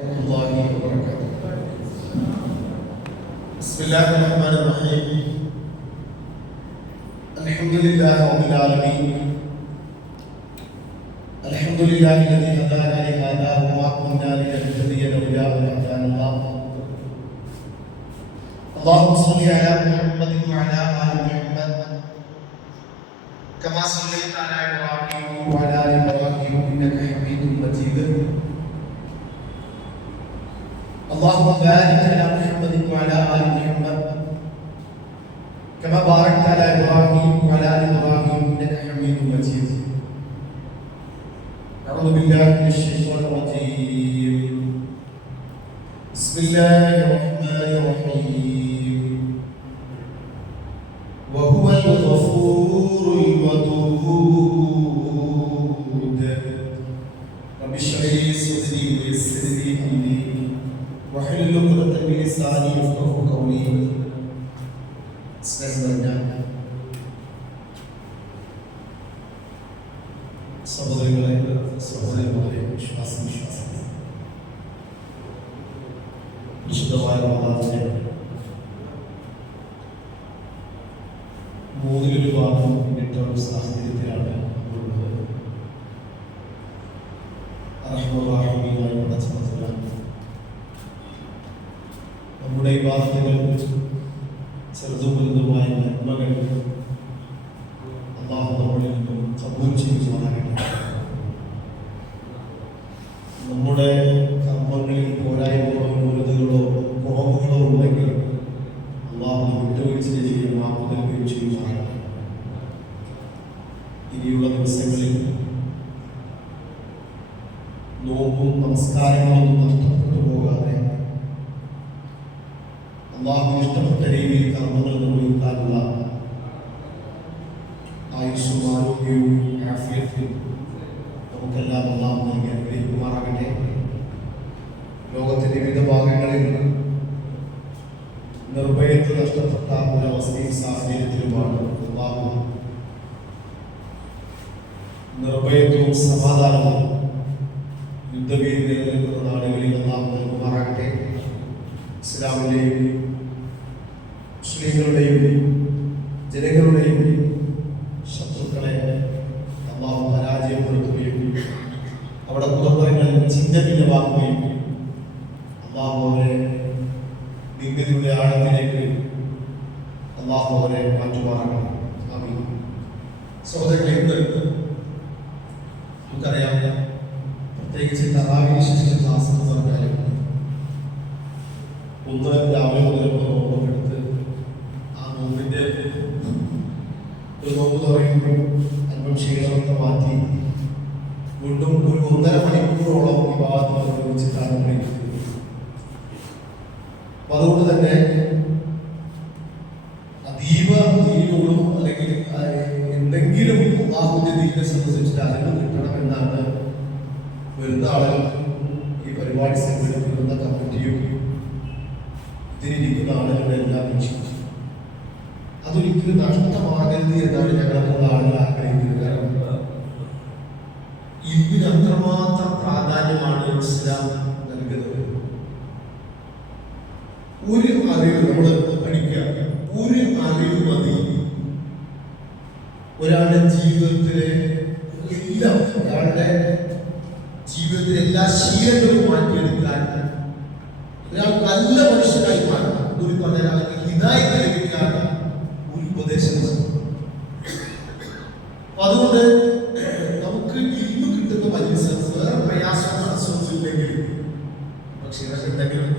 الله وبركاته. بسم الله الرحمن الرحيم. الحمد لله رب العالمين. الحمد لله الذي هدانا لهذا وما كنا لنهتدي لولا أن هدانا الله. اللهم صل على محمد وعلى آل محمد كما صليت على إبراهيم وعلى آل إبراهيم إنك حميد مجيد. اللهم بارك على محمد وعلى آل محمد كما باركت على إبراهيم وعلى آل إبراهيم إنك حميد مجيد. أعوذ بالله من الشيطان الرجيم. بسم الله الرحمن الرحيم. وهو الغفور الودود. رب اشرح لي صدري ويسر لي أمري واحلل عقدة من لساني يفقهوا قولي. സഹോദരങ്ങളെ, സഹോദരിമാരെ, വിശ്വാസികളെ, വിശുദ്ധമായ റമദാനിന്റെ മൂന്നിലൊരു ഭാഗം പിന്നിട്ട ഒരു സാഹചര്യത്തിലാണ് ഉള്ളത്. അർഹമർറഹീമായ പടച്ചവൻ നമ്മുടെ ഇബാദത്തുകൾ ചെറുതും വലുതുമായ നന്മകൾ അല്ലാഹു നമ്മളിൽ നിന്നും കബൂൽ ചെയ്യുവാനാകട്ടെ. നമ്മുടെ കർമ്മങ്ങളിൽ പോരായ്മകളോ ന്യൂനതകളോ കുറവുകളോ ഉണ്ടെങ്കിൽ അല്ലാഹു വിട്ടുവീഴ്ച ചെയ്യുകയും മാപ്പ് നൽകുകയും ചെയ്യുവാനാകട്ടെ. ഇനിയുള്ള ദിവസങ്ങളിൽ നോമ്പും നമസ്കാരങ്ങളൊന്നും നഷ്ടപ്പെട്ടു പോകാതെ അല്ലാഹു ഇഷ്ടപ്പെട്ട രീതിയിൽ കർമ്മങ്ങൾ നിർവഹിക്കാനുള്ള ആയുസ്സും ആരോഗ്യവും ആഫിയത്തും നമുക്കെല്ലാം അല്ലാഹു നൽകി അനുഗ്രഹിക്കുമാറാകട്ടെ. ലോകത്തിന്റെ വിവിധ ഭാഗങ്ങളിൽ നിർഭയത്വം നഷ്ടപ്പെട്ട ഒരവസ്ഥയും സാഹചര്യത്തിലുമാണ് അല്ലാഹു നിർഭയത്വവും സമാധാനവും യുദ്ധഭീതി നിലനിൽക്കുന്ന നാടുകളിൽ അല്ലാഹു നൽകുമാറാകട്ടെ. ഇസ്ലാമിന്റെയും മുസ്ലിങ്ങളുടെയും ജനങ്ങളുടെയും ശത്രുക്കളെ അല്ലാഹു പരാജയപ്പെടുത്തുകയും അവിടെ കുടുംബങ്ങൾ ചിന്തഭിന്നമാക്കുകയും അല്ലാഹു അവരെ നിങ്ങളുടെ ആഴത്തിലേക്ക് അല്ലാഹു അവരെ മാറ്റുമാറാകണം. ആമീൻ. സഹോദരങ്ങളെ, ഇന്ന് നമുക്കറിയാം, പ്രത്യേകിച്ച് തറാവീഹ് ശേഷം ക്ലാസ് എന്ന് പറഞ്ഞാൽ ഒന്ന് രാവിലെ മുതലൊക്കെ നോമ്പെടുത്ത് ആ നോമ്പിന്റെ ഒരു നോമ്പ് പറയുമ്പോൾ അല്പം ക്ഷീണമൊക്കെ മാറ്റി വീണ്ടും ഒരു 1.5 മണിക്കൂറോളം ഈ ഭാഗത്ത് നിർവഹിച്ചിട്ടാണ് വിളിക്കുന്നത്. അപ്പൊ അതുകൊണ്ട് തന്നെ അതീവ ദീനോടും അല്ലെങ്കിൽ എന്തെങ്കിലും അല്ലാഹുവിന്റെ ദീനിനെ സംബന്ധിച്ചിട്ട് അറിവ് കിട്ടണമെന്നാണ് വരുന്ന ആളുകൾക്ക് ഈ പരിപാടി സംഘടിപ്പിക്കുന്ന കമ്മിറ്റിയും ഇതിലിരിക്കുന്ന ആളുകളെല്ലാം വീക്ഷിച്ചു. അതൊരിക്കലും നഷ്ടമാകരുത് എന്നാണ് ഞങ്ങളെപ്പോലുള്ള ആളുകൾ ആഗ്രഹിക്കുന്നത്. കാരണം ഇതിന് അത്രമാത്രം പ്രാധാന്യമാണ് ഇസ്ലാം നൽകുന്നത്. ഒരു അറിവ് നമ്മൾ പഠിക്കുക, ഒരു അറിവ് മതി ഒരാളുടെ ജീവിതത്തിലെ എല്ലാ ശീലങ്ങളും മാറ്റിയെടുക്കാൻ, ഒരാൾ നല്ല മനുഷ്യനായി മാറണം. ഒരു ഒരാൾക്ക് ഹിദായത്ത് ലഭിക്കാൻ ഒരു ഉപദേശം. അതുകൊണ്ട് നമുക്ക് ഇന്ന് കിട്ടുന്ന മജ്‌ലിസ് വേറെ പ്രയാസമോ അസുഖമോ ഇല്ലെങ്കിൽ, പക്ഷേ ഉണ്ടെങ്കിലും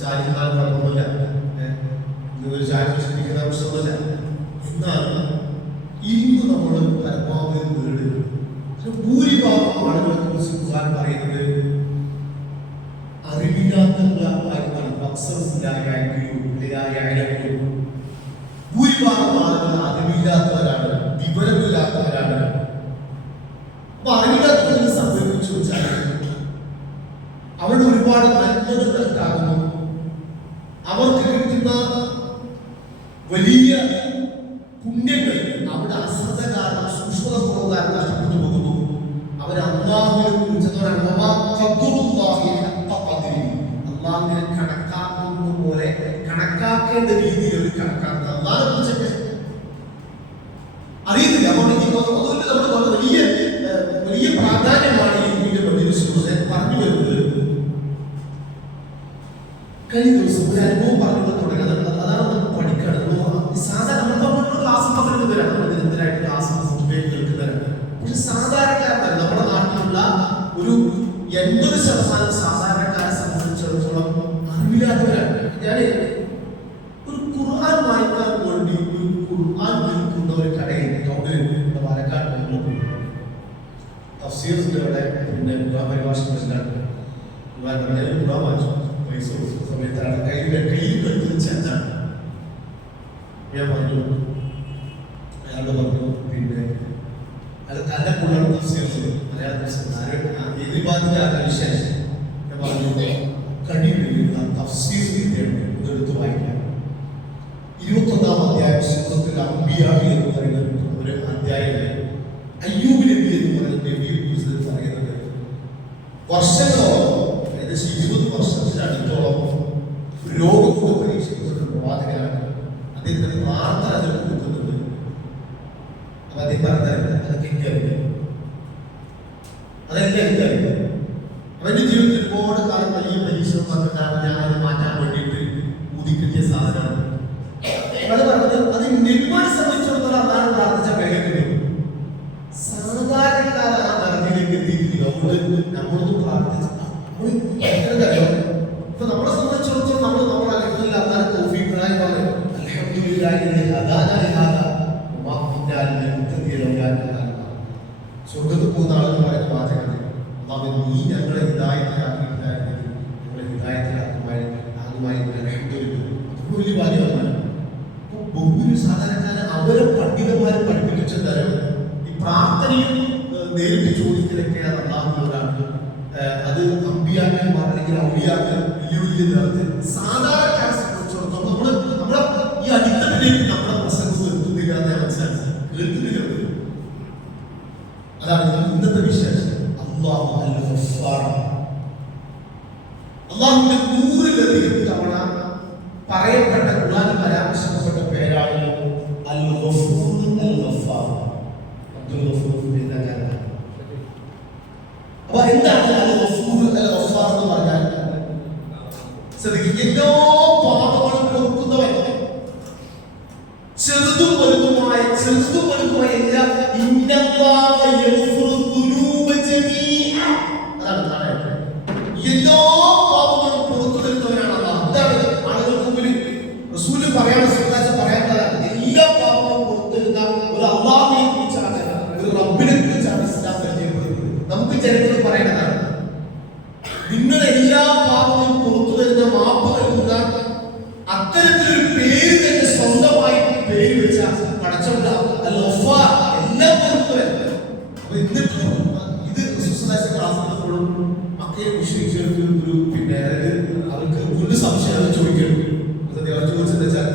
ചാരിക്കാൻ കുഴപ്പമില്ല, ഇതൊരു ചാരി ശ്രദ്ധിക്കുന്ന ആവശ്യമല്ല. എന്നാൽ ഇന്ന് നമ്മൾ പരമാവധി നേടുക. ഭൂരിഭാഗം ആളുകളെ കുറിച്ച് ഖുർആൻ പറയുന്നത് അറിവില്ലാത്ത കാര്യമാണ്. ഭൂരിഭാഗം ആളുകൾ അറിവില്ലാത്തവരാണ്, വിവരമില്ലാത്തവരാണ്. അപ്പൊ അറിവില്ലാത്തവരെ സംഭവിച്ചു വെച്ചാൽ അവിടെ ഒരുപാട് നന്മകൾ ഉണ്ടാകുന്നു. അവർക്ക് കിട്ടുന്ന വലിയ പുണ്യങ്ങൾ അവിടെ അശ്രദ്ധ കാരണം, സൂക്ഷ്മത കുറവ് കാരണം നഷ്ടപ്പെട്ടു പോകുന്നു. അവർ അല്ലാഹുവിനെ കുറിച്ച് കണക്കാക്കേണ്ട രീതിയിൽ ഒരു കണക്കാക്കുക അള്ളാഹിനെ കുറിച്ചൊക്കെ അറിയുന്നില്ല. അതുകൊണ്ട് നമ്മൾ വലിയ വലിയ പ്രാധാന്യമാണ് ഈ ഇതിന്റെ പറഞ്ഞു വരുന്നത്. കഴിഞ്ഞ ദിവസം ഒരു അനുഭവം പറഞ്ഞു തുടങ്ങുന്നത് അതാണ് നമ്മൾ പഠിക്കുകയാണ്. സാധാരണ നമ്മൾ ക്ലാസ് പങ്കെടുക്കുന്നവരാണ്, നമ്മൾ നിരന്തരമായിട്ട് ക്ലാസ് കേൾക്കുന്നവരാണ്. പക്ഷെ സാധാരണക്കാരല്ല, നമ്മുടെ നാട്ടിലുള്ള ഒരു 80% സാധാരണക്കാരെ സംബന്ധിച്ചിടത്തോളം അറിവില്ലാത്തവരാണ്. ഞാൻ ഒരു ഖുർആൻ വായിക്കാൻ വേണ്ടി ഒരു ഖുർആൻ വിൽക്കുന്ന ഒരു കടയിൽ ടൗണിൽ പാലക്കാട് തഫ്സീറിന്റെ അവിടെ പിന്നെ പരിഭാഷ മനസ്സിലാക്കുക ഖുർആൻ വായിച്ചു പൈസ കൊടുത്ത സമയത്താണ് കയ്യിൽ കെടുത്ത് ചെന്നാണ്. ഞാൻ പറഞ്ഞു, അയാളോട് പറഞ്ഞു, പിന്നെ അത് തന്റെ കൂടെ തഫ്സീർ മലയാളത്തിൽ എതിർവാദിക്കാത്ത വിശേഷം ഞാൻ പറഞ്ഞു കഴിയുന്ന തഫ്സീർ ഇതെടുത്ത് വായിക്കാം. 21-ാം അധ്യായം സൂറത്തുൽ അംബിയ എന്ന് പറയുന്ന ഒരു അധ്യായം അയ്യൂബ് നബി എന്ന് പറയുന്ന നബിയെ കുറിച്ച് പറയുന്നത് വർഷങ്ങളോളം ഏകദേശം 20 വർഷത്തിനടുത്തോളം രോഗം കൊണ്ട് പരീക്ഷിക്കുന്ന പ്രവാചകനാണ്. അദ്ദേഹത്തിന്റെ പ്രാർത്ഥന അതിൽ കൊടുക്കുന്നുണ്ട്. അപ്പൊ അദ്ദേഹം പറഞ്ഞത് അതൊക്കെ എനിക്കറിയാം, അതെല്ലാം എനിക്കറിയാം. അവന്റെ ജീവിതത്തിൽ ഒരുപാട് കാലം വലിയ പരീക്ഷണം കാരണം ഞാൻ അത് മാറ്റാൻ വേണ്ടിയിട്ട് ഊതിക്കിട്ടിയ സാധനമാണ്. അത് പറഞ്ഞത് അത് നിർമ്മാണം സംബന്ധിച്ചിടത്തോളം അതാണ് പ്രാർത്ഥിച്ച വേഗത്തിൽ സാധാരണക്കാർ ആ നടത്തിയിലേക്ക് എത്തിയിട്ടില്ല. അതുകൊണ്ട് നമ്മളൊന്ന് പ്രാർത്ഥിച്ച ഇപ്പൊ നമ്മളെ സംബന്ധിച്ചിടത്തോളം നമ്മൾ അല്ലെങ്കിൽ അതാണ് തോഫീഖായി പറഞ്ഞു സ്വർഗത്ത് പോകുന്ന ആളുകൾ പറയുന്ന വാചകം നീ ഞങ്ങളെ ഹിദായത്തിലാക്കിയിട്ടായിരുന്നു, ഞങ്ങളെ ഹിദായത്തിലാക്കുമായി വലിയ ഭാഗ്യമാണ്. ബഹുവിന് സാധാരണക്കാരൻ അവരെ പണ്ഡിതന്മാരെ പഠിപ്പിച്ച തരം ഈ പ്രാർത്ഥനയും നേരിട്ട് ചോദിക്കലൊക്കെയാണ് അള്ളാഹുവിനോടാണ്. അത് അമ്പിയാക്കന്മാർ അല്ലെങ്കിൽ ഔലിയാക്കൾ വലിയ വലിയ നേരത്തിൽ സാധാരണക്കാരെ സംബന്ധിച്ചിടത്തോളം നമ്മളെ ഈ അടിത്തട്ടിലേക്ക് നമ്മുടെ പ്രസംഗം എത്തുന്നില്ല എന്ന് മനസ്സിലാക്കി കേൾക്കുന്നില്ല. അതാണ് ഇന്നത്തെ വിശേഷം. അള്ളാഹുവിന്റെ 100-ലധികം തവണ പറയപ്പെട്ട ഖുർആനിൽ പരാമർശിക്കപ്പെട്ട പേരാണ് അൽ ഗഫൂർ അൽ ഗഫാർ. അബ്ദുൽ ഗഫൂർ എന്നതാണ്. അപ്പൊ എന്താണ് അൽ ഗഫൂർ അൽ ഗഫാർ എന്ന് പറഞ്ഞാൽ? എല്ലാ പാപങ്ങളും പൊറുക്കുന്നവൻ, ചെറുതും വലുതുമായ എല്ലാ ഇന്നല്ലാഹ യഗ്ഫിറു ദുനൂബ ജമീഅ. അതാണ് എല്ലാ പാപങ്ങളും പുറത്തു തരുന്നവനാണ് അല്ലാഹ്. അതാണ് ആളുകൾക്ക് മുമ്പിൽ റസൂൽ പറയാൻ എല്ലാ പാപങ്ങളും പുറത്തു തരുന്ന ഒരു അല്ലാഹുവിനെ കുറിച്ചാണ്, ഒരു റബ്ബിനെ കുറിച്ചാണ് ഇസ്ലാം പരിചയപ്പെടുന്നത്. നമുക്ക് ചരിത്രം പറയേണ്ടതാണ്. നിങ്ങൾ എല്ലാ പാപങ്ങളും പുറത്തു തരുന്ന, മാപ്പ് നൽകുന്ന അത്തരത്തിലൊരു പേര് തന്നെ സ്വന്തമായി പേര് വെച്ച പടച്ചവന്റെ അൽ-ഗഫാർ എല്ലാം പുറത്തുവരുന്നത്. അപ്പൊ എന്നിട്ട് ഇത് ക്ലാസ്സിലെപ്പോഴും മക്കളെ വിശ്വസിച്ചവർക്ക് ഒരു പിന്നെ അവർക്ക് ഒരു സംശയം അത് ചോദിക്കണം. ചോദിച്ചത് വെച്ചാൽ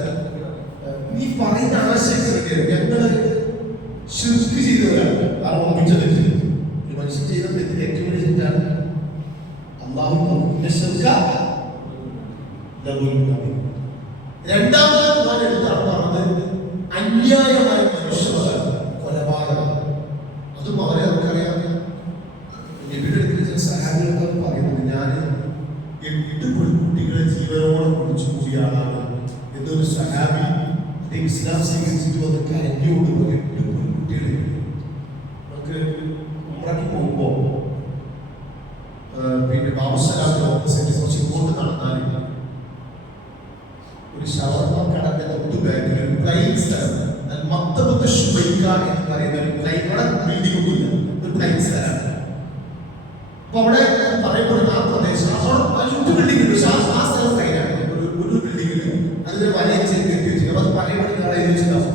നീ പറയുന്ന ആശയം ഞങ്ങള് ശിർക്ക് ചെയ്തവരാണ്. കാരണം ഒപ്പിച്ച തെറ്റ് ഒരു മനുഷ്യൻ ചെയ്ത തെറ്റിന് ഏറ്റവും വലിയ തെറ്റാണ് രണ്ടാമത് ഞാൻ എടുത്താണ് പറഞ്ഞത് അന്യായമായ മനുഷ്യവധ, കൊലപാതകം. അതും അവരെ നമുക്കറിയാം. സഹാബികളൊക്കെ പറയുന്നത് ഞാൻ 8 പെൺകുട്ടികളെ ജീവനോടെ കുടിച്ചു കൂടിയ ആളാണ് എന്നൊരു സഹാബി ഇസ്ലാം സ്വീകരിച്ചിട്ട് വന്ന് കരഞ്ഞുകൊണ്ട് 8 പെൺകുട്ടികളെ. നമുക്ക് ഉംറയ്ക്ക് പോകുമ്പോ പിന്നെ ബാബുസലാമിന്റെ ഓപ്പോസിറ്റ് കുറച്ച് ഇങ്ങോട്ട് നടന്നാൽ ഒരു ഷവർമ കടന്റെ തൊട്ട് ബാക്കിൽ ഒരു പ്ലെയിൻ സ്ഥലം, മക്തബത്ത് ശുബൈക്ക എന്ന് പറയുന്ന ഒരു പ്ലെയിൻ, അവിടെ ബിൽഡിംഗ് ഒന്നുമില്ല, ഒരു പ്ലെയിൻ സ്ഥലമാണ്. അപ്പൊ അവിടെ പറയപ്പെടുന്ന ആ പ്രദേശം അവിടെ 5 ബിൽഡിംഗ് ഉണ്ട്. ആ സ്ഥലം പ്ലെയിനാണ്. ഒരു ബിൽഡിംഗിൽ അതിന് വലിയ കെട്ടി വെച്ചിട്ട് അത് പറയപ്പെടുന്ന ആളെ വെച്ചിട്ടാവും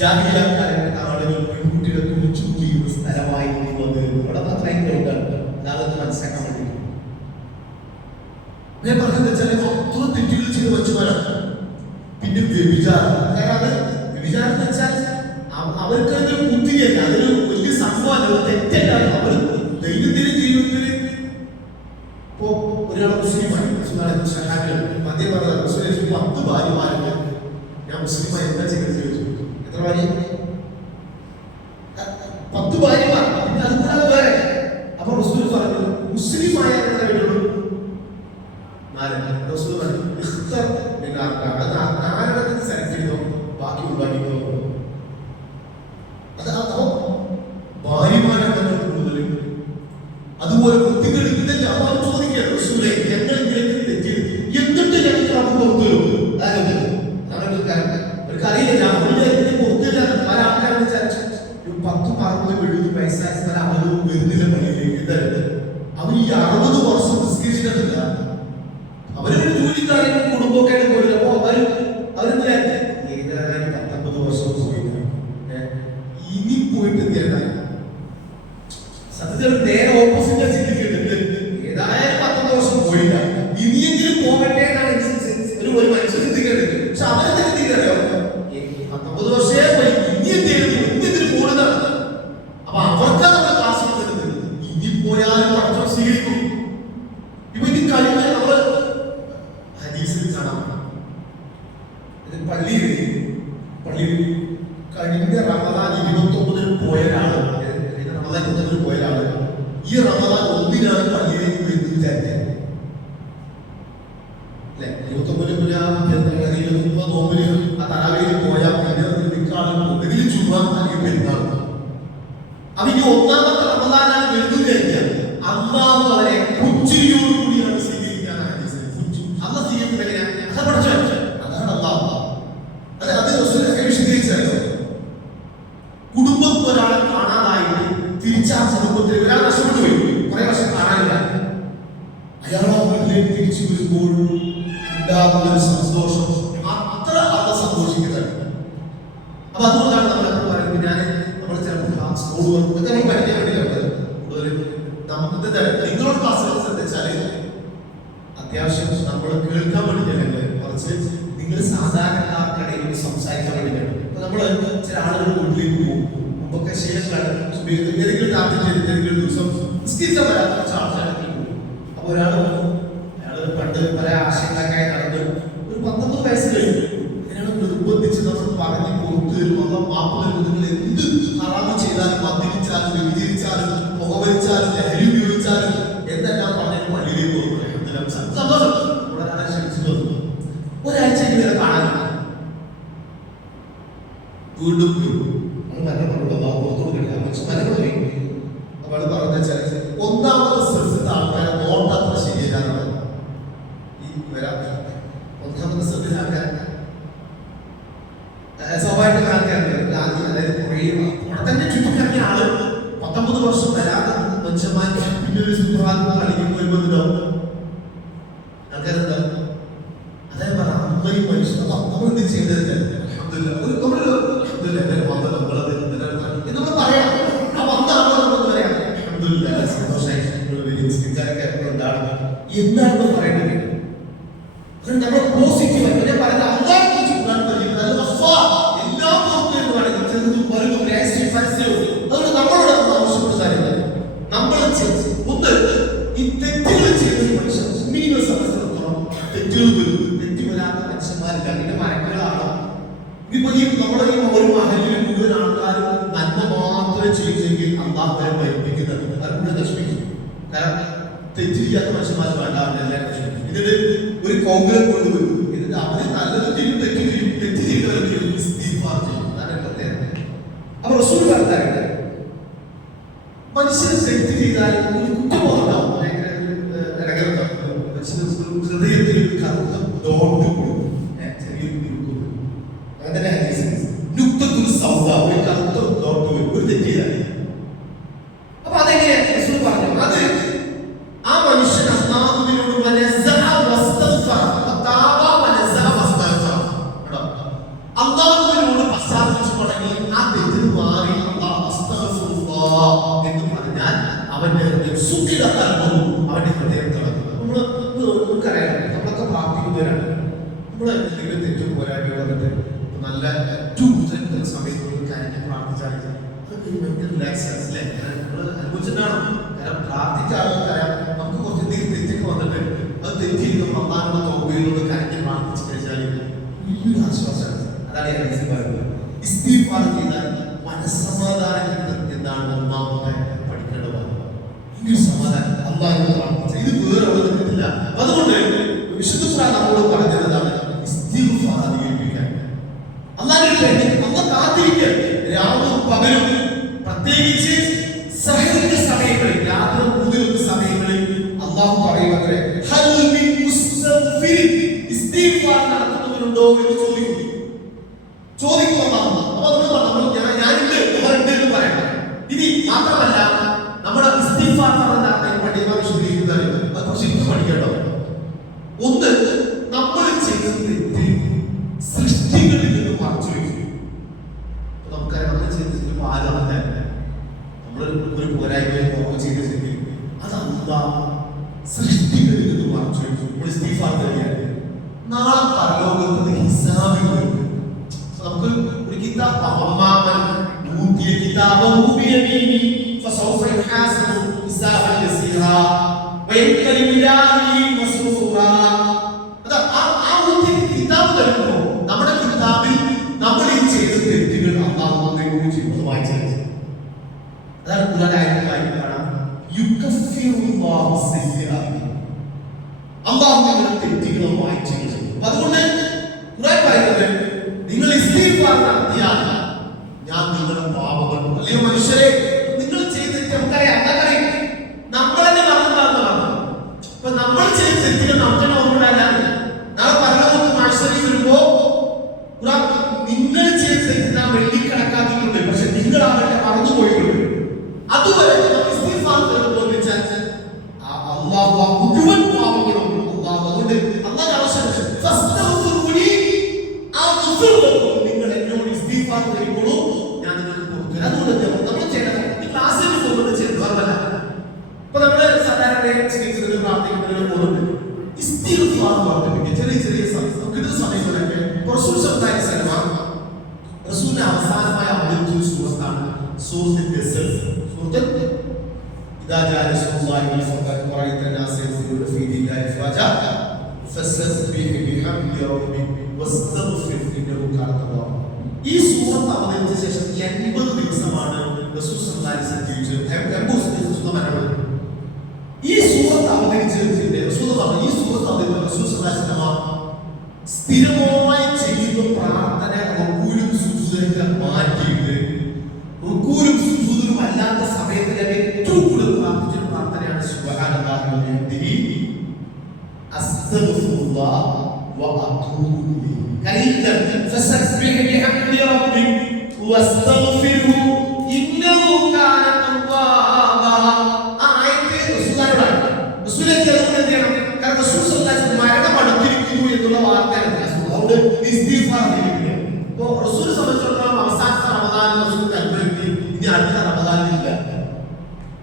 ജാതിയാക്കാരെ ആളുകൾ പെൺകുട്ടികളെ കുളിച്ചു ചെയ്യുന്ന സ്ഥലമായി വന്ന് അവിടെ അത്രയും ഗ്രൗണ്ടാണ്. അതാണെന്ന് മനസ്സിലാക്കാൻ വേണ്ടി ഞാൻ പറഞ്ഞത് വെച്ചാൽ അത്ര തെറ്റുകൾ ചെയ്ത് വെച്ചവരാണ്. പിന്നെ വ്യഭിചാരം. കാരണം അത് വ്യഭിചാരം എന്ന് വെച്ചാൽ അവർക്ക് അതൊരു ബുദ്ധിയല്ല, അതൊരു വലിയ സംഭവമല്ല, തെറ്റല്ല. അവർ ദൈനംദിന ജീവിതത്തിൽ ഇപ്പോ ഒരാൾ മുസ്ലിമായി മദ്യം പറഞ്ഞ മുസ്ലിം 10 ഭാര്യമാരുണ്ട്. ഞാൻ മുസ്ലിമായി എന്താ ചെയ്യുന്നത് ചോദിച്ചു. എത്ര ഭാര്യ? 10 ഭാര്യമാർ. അതുകൂടാതെ വേറെ. അപ്പൊ റസൂൽ പറഞ്ഞു മുസ്ലിമായ എത്ര വീടുള്ളൂ? 4. റസൂൽ പറഞ്ഞു നാലെണ്ണത്തിന് സെലക്ട് ചെയ്തോ, ബാക്കി ഒഴിവാക്കിക്കോ. അതോ ഭാര്യമാരാണ് കൂടുതൽ. അതുപോലെ കുട്ടികൾ ഇതല്ല. അപ്പൊ അവർ ചോദിക്കുക റസൂലേ ഞങ്ങൾ ഇതിലേക്ക് തെറ്റി എന്നിട്ട് ഞങ്ങൾക്ക് അവർ പുറത്തു വരും. അവർക്ക് അറിയില്ല പുറത്തില്ല. പല ആൾക്കാരും 10, 60, 70 വയസ്സായ പല അവരും വരുന്നില്ല പള്ളിയിലേക്ക്. എന്തായാലും അവർ ഈ 60 വർഷം നിസ്കരിച്ചിട്ടില്ല. അവരൊരു ജോലിക്കാരും കുടുംബമൊക്കെ ആയിട്ട് പോയില്ല. അപ്പൊ അവരെന്താ 19 വർഷം പോയില്ല. ഇനി പോയിട്ട് എന്ത് സത്യത്തിൽ നേരെ ഓപ്പോസിറ്റ് ചിന്തിക്കുന്നുണ്ട്. ഏതായാലും 19 വർഷം പോയില്ല, ഇനിയെങ്കിലും പോകട്ടെ എന്നാണ് ഒരു മനുഷ്യൻ ചിന്തിക്കേണ്ടത്. പക്ഷെ അവരെന്താ ചിന്തിക്കറിയോ? 19 വർഷമേ പോയി, ഇനി എന്തെങ്കിലും കൂടുന്നതാണ്. അപ്പൊ അവർക്കാണ് നമ്മൾ ക്ലാസ് എടുക്കുന്നത്. ഇനി പോയാലും പഠിച്ചോ സ്വീകരിക്കും. ഇപ്പൊ ഇത് കഴിഞ്ഞ നമ്മള് ഹദീസിൽ കാണാം. പള്ളിയിൽ കഴിഞ്ഞ റമദാൻ 29 പോയ ഒരാള്, റമദാൻ 29 പോയ ഒരാള് ഈ റമദാൻ 1 പള്ളിയിലേക്ക് വരുന്നത് വിചാരിച്ചത് അല്ലെ? 29 നോമ്പിന് ആ തറാവീഹിൽ പോയാൽ പിന്നെ നിൽക്കാളും ഒന്നുകിൽ ചുമ്മാ അല്ലെങ്കിൽ പെരുന്നാൾ. അപ്പൊ ഇനി 1ാമത്തെ റമദാനാണ് വരുന്നത് വിചാരിക്കുക. അല്ലാഹു അവരെ പുഞ്ചിരിയോടുകൂടിയാണ് സ്വീകരിക്കാനാണ് അല്ല സ്വീകരിക്കുന്നത്. എങ്ങനെയാണ്? അതാ പഠിച്ചോ, അതാണ് അല്ലാഹു. അത് വിശദീകരിച്ചോ. കുടുംബം ഒരാളെ കാണാതായിട്ട് തിരിച്ചാ കുടുംബത്തിൽ ഒരാൾ നഷ്ടപ്പെട്ടു പോയി, കുറെ വർഷം കാണാനില്ല. അയാൾ വീട്ടിലേക്ക് തിരിച്ചു വരുമ്പോൾ ഉണ്ടാകുന്ന ഒരു സന്തോഷം അത്ര സന്തോഷിക്കുന്നത്. അപ്പൊ അതുകൊണ്ടാണ് നമ്മൾ എപ്പോഴും പറയുന്നത്, നമ്മൾ ചിലപ്പോൾ സ്കൂൾ വർക്ക് നമുക്ക് പഠിക്കാൻ വേണ്ടിയില്ല കൂടുതൽ നമുക്ക് നിങ്ങളോട് ക്ലാസ്സുകൾ ശ്രദ്ധിച്ചാല് അത്യാവശ്യം നമ്മൾ കേൾക്കാൻ വേണ്ടിയില്ല, കുറച്ച് നിങ്ങൾ സാധാരണക്കാർക്കിടയിൽ സംസാരിക്കാൻ വേണ്ടിയിട്ടാണ്. അപ്പൊ നമ്മള് ചില ആളുകൾ വീട്ടിലേക്ക് പോകും. മുമ്പൊക്കെ ശേഷമാണ് ഏതെങ്കിലും ടാർഗറ്റ് ചെയ്ത് ഏതെങ്കിലും ദിവസം നിസ്കരിക്കാൻ വരാത്ത കുറച്ച് ആൾക്കാരൊക്കെ പോകും. അപ്പൊ അയാള് പണ്ട് പല ആശയങ്ങളൊക്കെ നടന്ന് ഒരു 19 വയസ്സ് കഴിഞ്ഞു. അയാൾ നിർബന്ധിച്ച് നമ്മൾ പറഞ്ഞ് പുറത്തു വരും. അല്ല മാപ്പ് നൽകും. നിങ്ങൾ എന്ത് ഹറാമ് ചെയ്താലും, മദ്യപിച്ചാലും, വ്യഭിചരിച്ചാലും, പുകവലിച്ചാലും, ലഹരി ഉപയോഗിച്ചാലും എന്തെല്ലാം പറഞ്ഞാൽ പള്ളിയിലേക്ക് പോകും. സന്തോഷം ഒരാളെ ക്ഷണിച്ചു വന്നു. ഒരാഴ്ച ഇങ്ങനെ കാണാനില്ല. വീണ്ടും അവൾ പറഞ്ഞ 1ാമത്തെ സ്ഥലത്തെ ആൾക്കാരെ നോട്ടത്ര ശരിയാണ്. ഈ വരാം 1ാമത്തെ സ്ഥലത്തിൽ ആൾക്കാർ സ്വാഭാവിക ആൾക്കാരുണ്ട്. അതായത് കുറേ അവിടെ തന്നെ ചുറ്റിക്കറിഞ്ഞ ആള് 19 വർഷം വരാതെ മനുഷ്യന്മാർ പിന്നെ ഒരു സുപ്രഭാതം കളിക്കുമ്പോൾ വരുമ്പോഴുണ്ടാവും ആൾക്കാരെന്താ അതായത് പറ അമ്മയും മനുഷ്യൻ. അപ്പൊ നമ്മൾ എന്ത് ചെയ്തത്? എന്താണ് പറയേണ്ടത്? നമ്മൾ പോസിറ്റീവ് ഞാൻ പറയുന്നത് അല്ലാഹുവിനെ കുറിച്ച് ഖുർആൻ പറയുന്നത് എല്ലാം പുറത്തു എന്ന് പറയുന്നത് ചെറുതും വലുതും രഹസ്യം പരസ്യവും. അതുകൊണ്ട് നമ്മളോട് ആവശ്യപ്പെട്ട കാര്യങ്ങൾ നമ്മൾ ഒന്ന് ഈ തെറ്റുകൾ ചെയ്യുന്ന മനുഷ്യൻ മിനിമം സംബന്ധിച്ചിടത്തോളം തെറ്റുകൾ വരും. തെറ്റ് വരാത്ത മനുഷ്യന്മാരില്ല. പിന്നെ മരക്കുകളാണോ ഇനിയിപ്പോ ഈ നമ്മുടെ ഈ ഒരു മഹലിൽ മുഴുവൻ ആൾക്കാരും നന്മ മാത്രമേ ചെയ്യുന്നെങ്കിൽ അല്ലാഹു അവരെ പഠിപ്പിക്കുന്നത് അവരുടെ നശിപ്പിക്കും. കാരണം തെറ്റ് ചെയ്യാത്ത മനുഷ്യന്മാർ വേണ്ടാവുന്ന എല്ലാവരും നശിപ്പിക്കും. ഇതിന് ഒരു കോൺഗ്രസ് കൊണ്ടുവരും. എന്നിട്ട് അവര് നല്ലത് ചെയ്യും, തെറ്റ് ചെയ്യും, തെറ്റ് ചെയ്തവരെങ്കിലും ഇസ്തിഗ്ഫാർ ചെയ്യും. അതാണ് പ്രത്യേകത. അപ്പൊ റസൂൽ പറഞ്ഞാൽ മനുഷ്യൻ തെറ്റ് ചെയ്താൽ ഒരു കുറ്റബോധം ഭയങ്കര ഇടകരുണ്ടാവും. മനുഷ്യന് ഹൃദയത്തിൽ ഒരു കറുത്ത ഡോട്ട് കൊടുക്കും, ചെറിയൊരു കൊടുക്കും. അങ്ങനെ നുക്തത്തുൽ സൗദാ, ഒരു കറുത്ത ഡോട്ട് ഒരു തെറ്റ് ചെയ്താൽ. അപ്പൊ അതെങ്ങനെ റസൂൽ പറഞ്ഞു? അത് ആ മനുഷ്യൻ അല്ലാഹുവിനോട് അല്ലാഹുവിനോട് പശ്ചാത്തപിച്ചു തുടങ്ങി ആ തെറ്റിന് മാറി എന്ന് പറഞ്ഞാൽ അവന്റെ ഹൃദയം സുഖിതവും അവന്റെ ഹൃദയം തിളങ്ങും. നമുക്കറിയാം, നമ്മളൊക്കെ പ്രാർത്ഥിക്കുന്നവരാണ്. നമ്മളെ എന്തെങ്കിലും തെറ്റും പോരായ്മ വന്നിട്ട് നല്ല സമയത്ത് കാര്യം പ്രാർത്ഥിച്ചാൽ റിലാക്സ് അല്ലേ? നമ്മൾ അനുഭവിച്ചിട്ടാണോ? കാരണം പ്രാർത്ഥിച്ച ആൾക്കാരാ നമുക്ക് കുറച്ച് എന്തെങ്കിലും തെറ്റൊക്കെ വന്നിട്ട് തെറ്റിയിട്ടും അള്ളാഹുവിന്റെ തൗബയിലൂടെ കരഞ്ഞ് പ്രാർത്ഥിച്ചു കഴിഞ്ഞാൽ വലിയൊരു ആശ്വാസമാണ്. അതാണ് ഞാൻ പറയുന്നത്. ഇസ്തിഗ്ഫാർ ചെയ്താൽ മനസ്സമാധാനം കിട്ടും എന്നാണ് ഒന്നാമത്തെ പഠിക്കേണ്ടത്. ഈ സമാധാനം അള്ളാഹുവിനോട് പ്രാർത്ഥിച്ച ഇത് വേറെ ഒന്നും കിട്ടില്ല. അതുകൊണ്ട് വിശുദ്ധ ഖുർആൻ നമ്മോട് പറഞ്ഞതാണ് ഇസ്തിഗ്ഫാർ അധികരിപ്പിക്കാൻ. അള്ളാഹുവിന് വേണ്ടി അള്ളാഹ് കാത്തിരിക്കാൻ രാവും പകലും, പ്രത്യേകിച്ച് സഹറിന്റെ സമയങ്ങളിൽ, രാത്രി 3 സമയങ്ങളിൽ അള്ളാഹു പറയുന്നത്രേ ഹൽ മിൻ മുസ്തഗ്ഫിർ, ഇസ്തിഗ്ഫാർ നടത്തുന്നവരുണ്ടോ എന്ന് ചോദിക്കും അള്ളാഹു. അപ്പോൾ നമ്മൾ ഞാനുണ്ട് എന്ന് പറയണം. ഇനി മാത്രമല്ല നമ്മുടെ ഇസ്തിഗ്ഫാർ നടത്താൻ പണ്ഡിതന്മാർ വിശദീകരിക്കുന്നത് അത് ശരിക്കും പഠിക്കേണ്ടോ. ഒന്ന്, നമ്മൾ ചെയ്ത തെറ്റ് സൃഷ്ടികളിൽ നിന്ന് മറച്ചു വയ്ക്കും. നമുക്കറിയാം, നമ്മൾ ചെയ്തിട്ട് ആരാണ് നമ്മൾ ഒരു പോരായ്മ ചെയ്തിട്ട് അത് അള്ളാഹ് സൃഷ്ടികളിൽ നിന്ന് മറച്ചു വയ്ക്കും. നമ്മൾ ഇസ്തിഗ്ഫാർ ചെയ്യാൻ നാളെ പരലോകത്ത് ഹിസാബ് വരും. നമുക്ക് ഒരു കിതാബ് അമ്മാമൻ ഊതിയ കിതാബഹു ബിയമീനി ഫസൗഫ യുഹാസബു ഹിസാബൻ യസീറാ വയൻകലിബു ഇലാ അഹ്ലിഹി മസ്റൂറാ. അതാ ആ ഊതിയ കിതാബ് തരുമ്പോൾ നമ്മുടെ കിതാബിൽ നമ്മൾ ഈ ചെയ്ത തെറ്റുകൾ അല്ലാഹു നമ്മെ ജീവിതം വായിച്ചത്. അതാണ് ഖുർആൻ ആയത്തിൽ കാണാം, യുകഫിറുല്ലാഹു സയ്യിആതി, അല്ലാഹു നിങ്ങളുടെ തെറ്റുകൾ വായിച്ചു. അതുകൊണ്ട് ഖുർആൻ പറയുന്നത് നിങ്ങൾ ഇസ്തിഗ്ഫാർ നടത്തിയാൽ ഞാൻ നിങ്ങളുടെ പാപങ്ങൾ, അല്ലയോ മനുഷ്യരെ നിങ്ങൾ ചെയ്ത തെറ്ററിയാം നമ്മൾ തന്നെ മറന്നു. അപ്പൊ നമ്മൾ ചെയ്ത തെറ്റുകൾ നമുക്ക് ഓർമ്മയില്ല. നാളെ പരലോകത്ത് മനുഷ്യരിൽ വരുമ്പോ നിങ്ങൾ ചെയ്ത തെറ്റ് ഞാൻ വെള്ളിക്കണക്കാക്കിയിട്ടുണ്ട്, പക്ഷെ നിങ്ങൾ അവരുടെ മറന്നുപോയിട്ടുണ്ട്. അതുവരെ ഇസ്തിഗ്ഫാർ തോന്നിച്ചാൽ അള്ളാഹു മുഴുവൻ പാപങ്ങളും അള്ളാഹു, അതുകൊണ്ട് അള്ളാഹ് ആവശ്യം നിങ്ങൾ എന്നോട് ഇസ്തിഗ്ഫാർ ചെയ്യുമ്പോഴും ഞാൻ നിങ്ങൾക്ക് കൊടുക്കും. അതുകൊണ്ട് നമ്മൾ ചെയ്യണം. ഈ ക്ലാസ്സിൽ പോകുന്നത് ചെയ്തല്ല. ഇപ്പൊ നമ്മള് സാധാരണ പ്രാർത്ഥിക്കുന്നതിന് പോകുന്നുണ്ട്. ഇസ്തിഗ്ഫാർ വർദ്ധിപ്പിക്കുക. ചെറിയ ചെറിയ കിട്ടുന്ന സമയങ്ങളിലൊക്കെ റസൂൽ സല്ലല്ലാഹു അലൈഹി വസല്ലം റസൂലിന്റെ അവസാനമായി അവതരിപ്പിച്ച സൂറത്താണ് സൂറത്തുൽ ഗസൽ. സൂറത്തുൽ ഇദാ ജാഅ റസൂലുള്ളാഹി വസല്ലല്ലാഹു അലൈഹി വസല്ലം ഫീ ദീനില്ലാഹി ഫജാ ഫസ്തഗ്ഫിർ ബിഹംദി റബ്ബിക വസ്തഗ്ഫിർ ഇന്നഹു കാന തവ്വാബ. ഈ സൂറത്ത് അവതരിച്ച ശേഷം 80 ദിവസമാണ് റസൂൽ സല്ലല്ലാഹു അലൈഹി വസല്ലം ജീവിച്ചത്. ഈ സൂറത്ത് അവതരിച്ചതിന്റെ റസൂൽ പറഞ്ഞു, ഈ സൂറത്ത് അവതരിച്ച റസൂൽ സല്ലല്ലാഹു അലൈഹി വസല്ലം സ്ഥിരമായി ചെയ്യുന്ന പ്രാർത്ഥന റുകൂലും സുജൂദിലും മാറ്റിയിട്ട് റുകൂലും സുജൂദിലും അല്ലാത്ത സമയത്ത് ഏറ്റവും കൂടുതൽ പ്രാർത്ഥിച്ച പ്രാർത്ഥനയാണ് സുബ്ഹാനല്ലാഹി വബിഹംദിഹി അസ്തഗ്ഫിറുല്ലാഹ് വഅതൂബു ഇലൈഹി ഫസബ്ബിഹ് ബിഹംദി റബ്ബിക വസ്തഗ്ഫിർഹു ഇന്നഹു കാന തവ്വാബ. ആ ആയത്തെ റസൂലുള്ളാഹി ചെയ്യണം. കാരണം റസൂൽ സല്ലല്ലാഹു അലൈഹി വസല്ലം മരണം അടുത്തിരിക്കുന്നു എന്നുള്ള വാർത്തയാണ്. അതുകൊണ്ട് ഇസ്തിഗ്ഫാർ ചെയ്യുക. ഇപ്പോൾ റസൂൽ സംബന്ധിച്ചിടത്തോളം അവസാനത്തെ റമദാനിൽ റസൂൽ തൽബിയത്തി, ഇനി അടുത്ത റമദാനിലില്ല.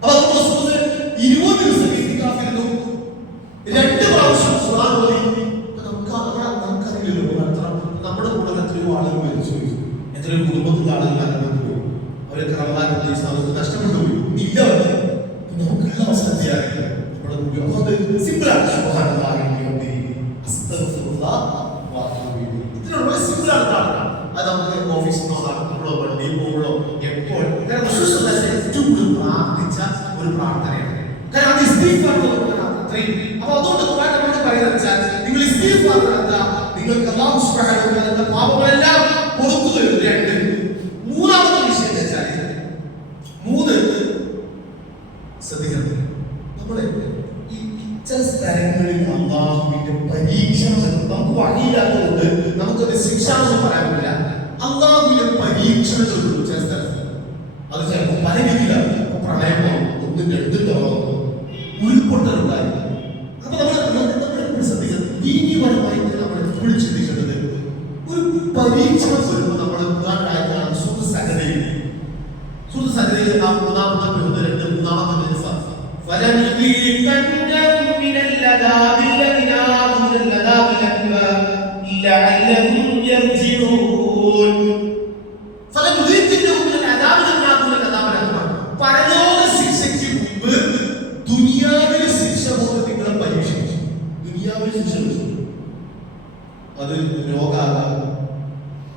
അപ്പോൾ റസൂൽ 20 ദിവസം ഇസ്തിഗ്ഫാറിരുന്നു. 2 പ്രാവശ്യം ഖുർആൻ ഓതി. നമുക്കറിയില്ലല്ലോ നമ്മുടെ കൂടെ എത്രയോ ആളുകൾ മരിച്ചു പോയി, എത്രയോ കുടുംബത്തിലുള്ള ആളുകൾ അനുഭവിച്ചു, അവരൊക്കെ റമദാൻ നഷ്ടപ്പെട്ടു പോയി. ഇല്ല, നമുക്കുള്ള അവസരം ചെയ്യാറില്ല. സിമ്പിളാണ്. സുബ്ഹാനല്ലാഹി വബിഹംദിഹി അസ്തഗ്ഫിറുല്ലാഹ് വഅതൂബു ഇലൈഹി. ഇതിനുള്ള സിമ്പിളാണ്. അത് നമുക്ക് ഓഫീസിലോ നടക്കുമ്പോഴോ വണ്ടിയിൽ പോകുമ്പോഴോ എപ്പോൾ ഏറ്റവും പ്രാർത്ഥിച്ച ഒരു പ്രാർത്ഥനയാണ്. കാരണം അത് ഇസ്തിഗ്ഫാർ അത്രയും. അപ്പൊ അതുകൊണ്ട് ഖുർആൻ നമ്മളോട് പറയുന്നത് വെച്ചാൽ നിങ്ങൾ ഇസ്തിഗ്ഫാർ നടത്തുക, നിങ്ങൾക്ക് അല്ലാഹു സുബ്ഹാനഹു വ തആല പാപങ്ങളെല്ലാം പുറത്തു തരും. 2 മൂന്നാമത്തെ വിഷയം വെച്ചാൽ 3 ശ്രദ്ധിക്കണം. നമ്മളെ ഈ ചില സ്ഥലങ്ങളിൽ അള്ളാഹുവിന്റെ പരീക്ഷണം നമുക്ക് വഴിയില്ലാത്തതുകൊണ്ട് നമുക്കത് ശിക്ഷ എന്ന് പറയാൻ പറ്റില്ല. അള്ളാഹുവിന്റെ പരീക്ഷണങ്ങളുണ്ട് ചില സ്ഥലത്ത്. അത് ചിലപ്പോൾ പല രീതിയിലാണ്. പ്രളയമോ 1-2 തവണ ഉരുൾപൊട്ടലുണ്ടായി. അപ്പൊ നമ്മൾ ശ്രദ്ധിക്കുന്നത് ദീനീപരമായിട്ട് നമ്മൾ എപ്പോഴും ചിന്തിക്കേണ്ടത് ഒരു പരീക്ഷണം വരുമ്പോൾ നമ്മൾ ഉദാഹരണമായിട്ടാണ് സൂറത്ത് സജദയിൽ 3-2 من العذاب الذين آمنوا العذاب الأكبر لعلهم يرجعون فلنذيقنهم من العذاب الذين آمنوا العذاب الأكبر. പരലോക ശിക്ഷയ്ക്ക് മുമ്പ് ദുനിയാവിലെ ശിക്ഷ കൊണ്ട് നിങ്ങളെ പരീക്ഷിച്ചു. ദുനിയാവിലെ ഒരു ശിക്ഷ വെച്ചു. അത് രോഗമാകാം,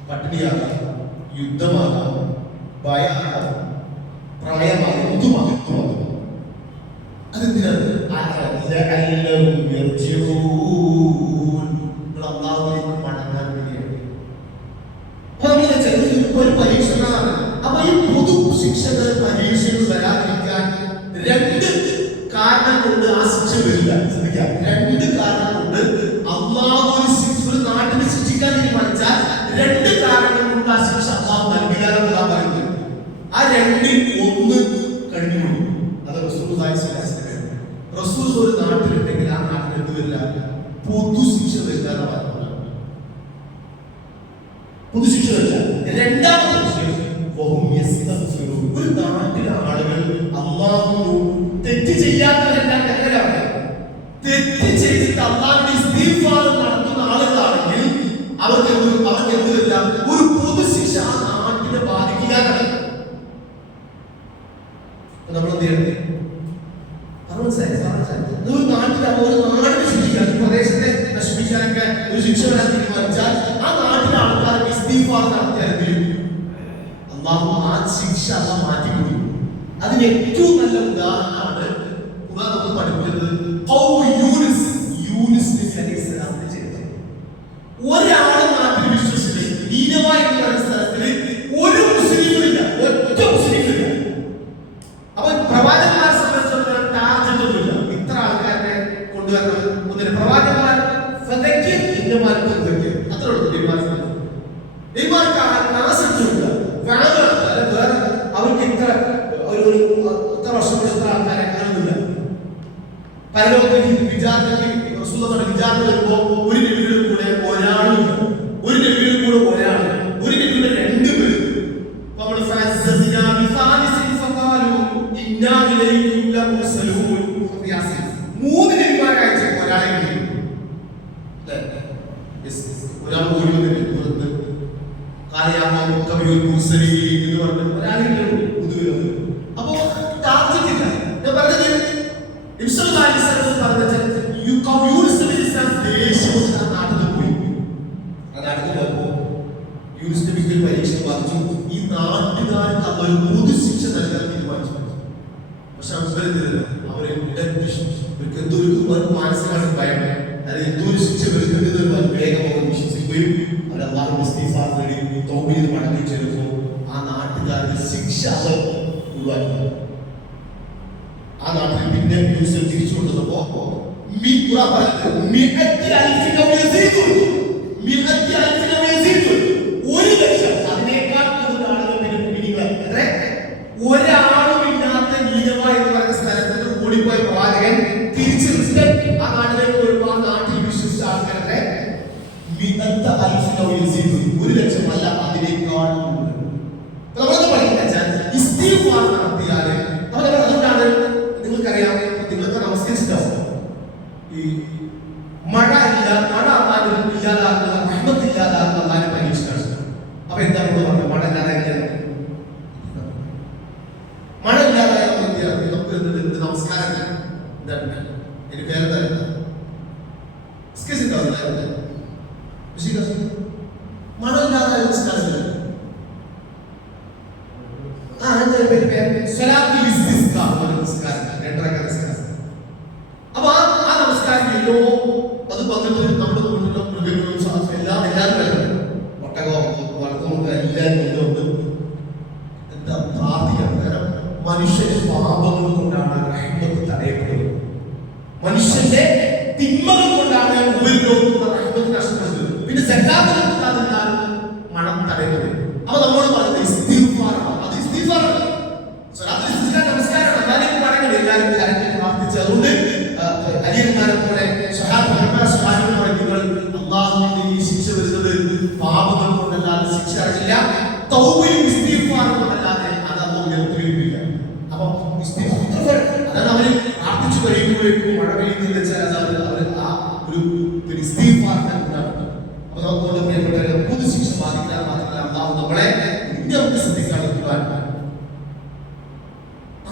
പട്ടിണിയാകാം, യുദ്ധമാകാം, ഭയമാകാം, പ്രളയമാകാം, എന്തുമാകാം. അതെന്തിനാണ്? മടങ്ങാൻ വേണ്ടിയാണ്. ഒരു പരീക്ഷണമാണ്. അപ്പൊ ഈ പൊതു ശിക്ഷകൾ പരീക്ഷകൾ വരാതിരിക്കാൻ രണ്ട് കാരണം കൊണ്ട് ആ ശിക്ഷ വരില്ല. ശ്രദ്ധിക്കാം, രണ്ട് കാരണം കൊണ്ട് അള്ളാഹു ഒരു നാട്ടിൽ ശിക്ഷിക്കാൻ തീരുമാനിച്ചാൽ രണ്ട് കാരണങ്ങൾ കൊണ്ട് ആ ശിക്ഷ അള്ളാഹു നൽകിയാലെന്ന് പറയുന്നത്. ആ രണ്ടിൽ ഒന്ന് കഴിഞ്ഞു. അത് റസൂൽ ഒരു നാട്ടിലുണ്ടെങ്കിൽ ആ നാട്ടിൽ എന്ത് വരില്ല? പൊതു ശിക്ഷ വരില്ല. പൊതു ശിക്ഷ വരില്ല. രണ്ടാമത്തെ ഒരു നാട്ടിലെ ആളുകൾ അള്ളാഹുവിനോട് തെറ്റ് ചെയ്യാത്തവരെല്ലാം കരലാണ്. തെറ്റ് ചെയ്തിട്ട് അള്ളാഹുവിന്റെ ഇസ്തിഗ്ഫാർ നടത്തുന്ന ആളുകളാണെങ്കിൽ അവർക്ക് എന്ത് വരില്ല? ഒരു പൊതു ശിക്ഷ ആ നാട്ടിനെ ബാധിക്കില്ലാതാണ്. നമ്മൾ എന്ത് ചെയ്യണം? ഒരു നാടിനെ ശിക്ഷിക്കാൻ, പ്രദേശത്തെ നശിപ്പിക്കാനൊക്കെ ഒരു ശിക്ഷ വരാൻ തീരുമാനിച്ചാൽ ആ നാട്ടിലെ ആൾക്കാർക്ക് ഇസ്തിഗ്ഫാർ നടത്തിയാൽ അള്ളാഹു ആ ശിക്ഷ മാറ്റിക്കൊടുക്കും. അതിന് ഏറ്റവും നല്ല ഉദാഹരണമാണ് ഖുർആൻ നമുക്ക് പഠിപ്പിക്കുന്നത് ഒരാളും നാട്ടിൽ വിശ്വസിച്ചില്ല. നീനവായ സ്ഥലത്തിൽ ഒരു മുസ്ലിമില്ല, ഒറ്റ മുസ്ലിമില്ല. അപ്പൊ പ്രവാചകന്മാരെ സംബന്ധിച്ചിടത്തോളം ടാർഗറ്റ് ഒന്നുമില്ല. ഇത്ര ആൾക്കാരെ കൊണ്ടുവരണം. ഒന്നിന് പ്രവാചകന്മാർ അത്ര അവർക്ക് ഇത്ര വർഷം ഇത്ര ആൾക്കാരെ കാണുന്നില്ല. പരലോക വിചാരണ വരുമ്പോ ഒരു നബിയുടെ കൂടെ ഒരാളും, ഒരു നബിയുടെ കൂടെ ഒരാൾ, ഒരു നബിയുടെ രണ്ടുപേരും. മൂന്ന് നബിമാരെ അയച്ച ഒരാളെ ഒരാൾ ഓടി വന്നിട്ട് അപ്പോ ടാർഗറ്റില്ല. ഞാൻ പറഞ്ഞത് പരീക്ഷ ബാധിച്ചു. ഈ നാട്ടുകാർക്ക് അവർ പൊതു ശിക്ഷ നൽകാൻ തീരുമാനിച്ചു. പക്ഷെ അവർക്ക് എന്തോ ഒരു മാനസികമാണ് ഭയം. അതായത് എന്തോ ഒരു ശിക്ഷ വരുന്നത് വേഗം അവർ വിശ്വസിക്കുകയും അവർ അല്ലാഹുവിന്റെ ഇസ്തിഗ്ഫാർ നേടി തൗബ ചെയ്ത് മടങ്ങി ചെല്ലുമ്പോൾ ആ നാട്ടുകാരുടെ ശിക്ഷ അവർ ഒഴിവാക്കി. ആ നാട്ടിൽ പിന്നെ യൂസഫ് തിരിച്ചു കൊണ്ടുവന്നപ്പോ അതിനേക്കാൾ കൂടുതൽ ആളുകൾ ഒരാളും ഇല്ലാത്ത നീനവ എന്ന് പറയുന്ന സ്ഥലത്ത് ഓടിപ്പോയ പ്രവാചകൻ തിരിച്ചു ആ നാട്ടിലേക്ക് വരുമ്പോൾ ആ നാട്ടിൽ വിശ്വസിച്ച ആൾക്കാരുടെ 1,00,000 അല്ല, അതിനേക്കാൾ നമ്മളത് പഠിക്കാൻ ഇസ്തിഗ്ഫാർ നടത്തിയാല് അതുകൊണ്ടാണ് നിങ്ങൾക്കറിയാം, നിങ്ങൾക്ക് നമസ്കരിച്ചിട്ടാവും ഈ മഴ ഇല്ലാതാക്കുന്ന റഹ്മത്ത് ഇല്ലാതാക്കുന്ന അല്ലാഹുവിന്റെ പരീക്ഷയാണ്. അപ്പൊ എന്താണ് പറഞ്ഞത്? മഴ ഇല്ലാതാക്കിയാൽ മഴ ഇല്ലാതായ നമുക്ക് നമസ്കാരം എനിക്ക് പേരെന്താ മഴ ഇല്ലാതായ നമസ്കാരമില്ല. അപ്പൊ ആ നമസ്കാരം എല്ലോ അത് വന്നിട്ട് നമ്മുടെ വീട്ടിലോ മൃഗങ്ങളും എല്ലാവരും വരണം. ഒട്ടകവും വളർത്തുകൊണ്ട് എല്ലാവരും കൊണ്ടുണ്ട് എന്താ പ്രാർത്ഥിക്കണം. കാരണം മനുഷ്യന്റെ പാപങ്ങൾ കൊണ്ടാണ് റഹ്മത്ത് തടയപ്പെടുന്നത്. മനുഷ്യന്റെ തിന്മകൾ കൊണ്ടാണ് ഉപരിലോകത്തുള്ള റഹ്മത്ത് നഷ്ടപ്പെടുന്നത്. പിന്നെ സക്കാത്ത് കൊടുക്കാതിരുന്നാൽ മഴ തടയപ്പെടും. അപ്പൊ നമ്മളോട് പറയുന്നത് ഇസ്തിഗ്ഫാറാണ്. അത് ഇസ്തിഗ്ഫാറാണ്. നമസ്കാരമാണ്. എന്നാലും പറയുന്നത് എല്ലാവരും കരഞ്ഞ് പ്രാർത്ഥിച്ച്. അതുകൊണ്ട് അലിയന്മാരെ പോലെ അള്ളാഹുവിന്റെ ഈ ശിക്ഷ വരുന്നത് പാപങ്ങൾ കൊണ്ടല്ലാതെ ശിക്ഷ അറിയില്ല, തൗബയും ഇസ്തിഗ്ഫാറും കൊണ്ടല്ലാതെ അത് അല്ലാഹു ഉയർത്തുകയുമില്ല. അപ്പൊ അതാണ് അവര് പ്രാർത്ഥിച്ചു കഴിയുമ്പോഴേക്കും മഴ പെയ്യുന്നത് വെച്ചാൽ അവർ ആ ഒരു ഇസ്തിഗ്ഫാറിനെ ഉണ്ടാകും. അപ്പൊ നമുക്കുള്ള പ്രിയപ്പെട്ട പൊതു ശിക്ഷ ബാധിക്കാൻ മാത്രമല്ല അള്ളാഹു നമ്മളെ നമുക്ക് ശ്രദ്ധിക്കാൻ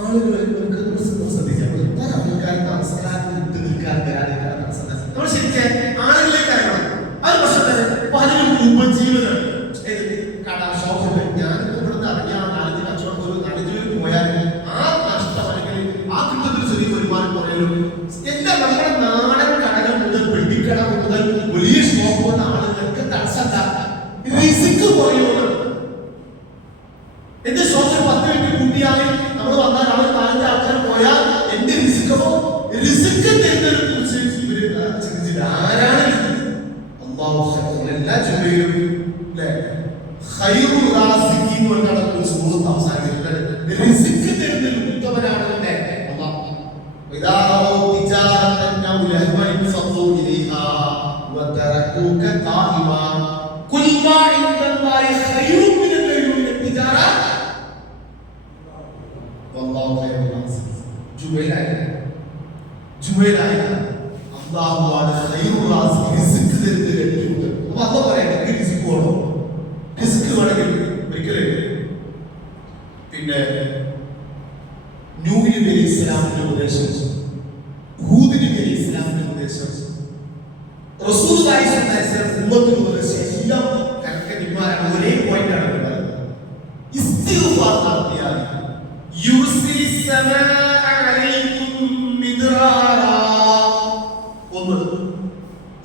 ആളുകൾ ശ്രദ്ധിക്കാൻ നമസ്കാരം വിട്ട് നിൽക്കാൻ വരാതെ നമ്മൾ എത്തിക്കാൻ ആളുകളിലേക്ക് ഇറങ്ങണം. അത് പക്ഷേ പലരും ഉപജീവനം കട ഷോപ്പുണ്ട്. ഞാനിപ്പോ ഇവിടുന്ന് ഇറങ്ങിയ നാലഞ്ച് കച്ചവടം ഒരു നാലഞ്ച് പോയാൽ ആ നഷ്ടം അല്ലെങ്കിൽ ആ കിട്ടുന്നൊരു ചെറിയ വരുമാനം കുറയലും എല്ലാം നമ്മുടെ നാടൻ കടകൾ മുതൽ വെള്ളിക്കട മുതൽ വലിയ ഷോപ്പ് വന്ന ആളുകൾക്ക് തടസ്സണ്ട റിസ്ക് കുറയുന്നത്. എന്റെ ഷോപ്പിൽ 10 മിനിറ്റ് കൂട്ടിയാൽ നമ്മൾ വന്നാൽ ആൾ 4 ആൾക്കാർ പോയാൽ എന്റെ റിസ്ക് തരുന്നതിനെ കുറിച്ച് ഇവര് ചിന്തിച്ചില്ല. ആരാണ് എല്ലാ ചുമയിലും പിന്നെ നൂഹ് നബി അലൈഹി ഇസ്ലാമിന്റെ ഉപദേശം, ഹൂദ് നബി അലൈഹി ഇസ്ലാമിന്റെ ഉപദേശം, റസൂലുള്ളാഹി സ്വല്ലല്ലാഹു അലൈഹി വസല്ലം ഉമ്മത്തിന്റെ ഉപദേശം എല്ലാം കണക്കന്മാരാണ്. ഒരേ പോയിന്റ് ആണ് പറയുന്നത്. ഇസ്തിഗ്ഫാർ നടത്തിയാൽ യുർസിലി സമാഅ അലൈക്കും മിദ്റാറാ. ഒന്ന്,